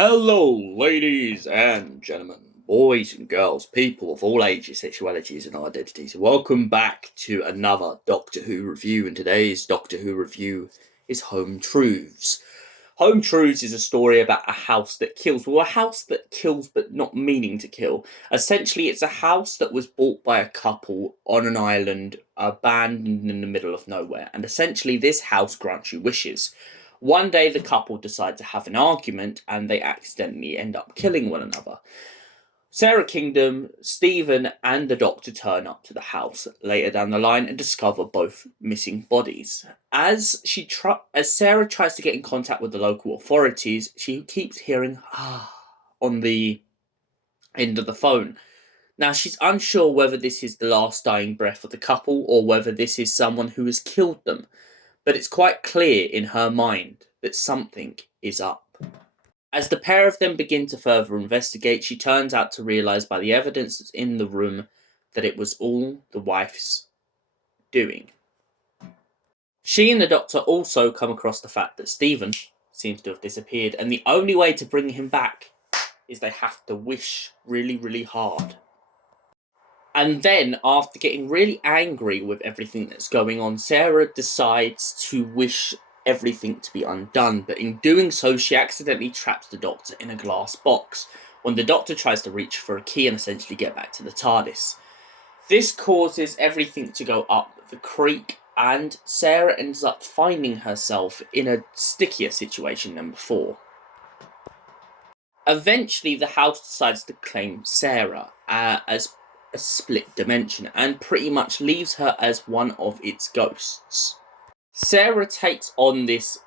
Hello, ladies and gentlemen, boys and girls, people of all ages, sexualities, and identities. Welcome back to another Doctor Who review, and today's Doctor Who review is Home Truths. Home Truths is a story about a house that kills. Well, a house that kills but not meaning to kill. Essentially, it's a house that was bought by a couple on an island, abandoned in the middle of nowhere, and essentially this house grants you wishes. One day, the couple decide to have an argument and they accidentally end up killing one another. Sarah Kingdom, Stephen, and the Doctor turn up to the house later down the line and discover both missing bodies. As Sarah tries to get in contact with the local authorities, she keeps hearing on the end of the phone. Now, she's unsure whether this is the last dying breath of the couple or whether this is someone who has killed them, but it's quite clear in her mind that something is up. As the pair of them begin to further investigate, she turns out to realise by the evidence that's in the room that it was all the wife's doing. She and the Doctor also come across the fact that Stephen seems to have disappeared, and the only way to bring him back is they have to wish really, really hard. And then, after getting really angry with everything that's going on, Sarah decides to wish everything to be undone, but in doing so, she accidentally traps the Doctor in a glass box when the Doctor tries to reach for a key and essentially get back to the TARDIS. This causes everything to go up the creek, and Sarah ends up finding herself in a stickier situation than before. Eventually, the house decides to claim Sarah as a split dimension and pretty much leaves her as one of its ghosts. Sarah takes on this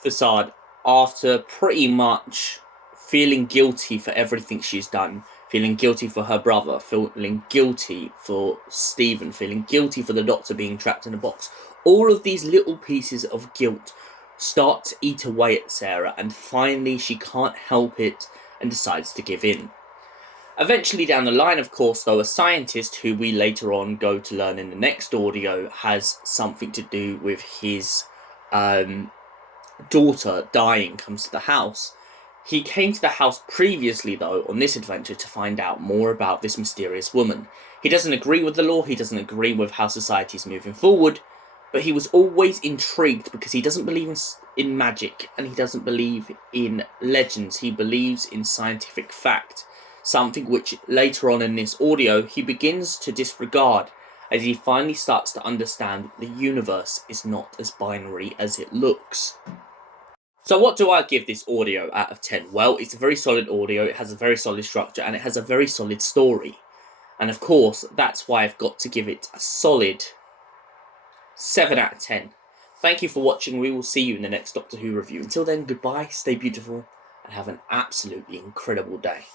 facade after pretty much feeling guilty for everything she's done, feeling guilty for her brother, feeling guilty for Stephen, feeling guilty for the Doctor being trapped in a box. All of these little pieces of guilt start to eat away at Sarah, and finally she can't help it and decides to give in. Eventually down the line, of course, though, a scientist who we later on go to learn in the next audio has something to do with his daughter dying comes to the house. He came to the house previously, though, on this adventure to find out more about this mysterious woman. He doesn't agree with the law, he doesn't agree with how society is moving forward, but he was always intrigued because he doesn't believe in magic and he doesn't believe in legends. He believes in scientific fact. Something which later on in this audio he begins to disregard as he finally starts to understand that the universe is not as binary as it looks. So what do I give this audio out of 10? Well, it's a very solid audio, it has a very solid structure, and it has a very solid story. And of course, that's why I've got to give it a solid 7 out of 10. Thank you for watching, we will see you in the next Doctor Who review. Until then, goodbye, stay beautiful, and have an absolutely incredible day.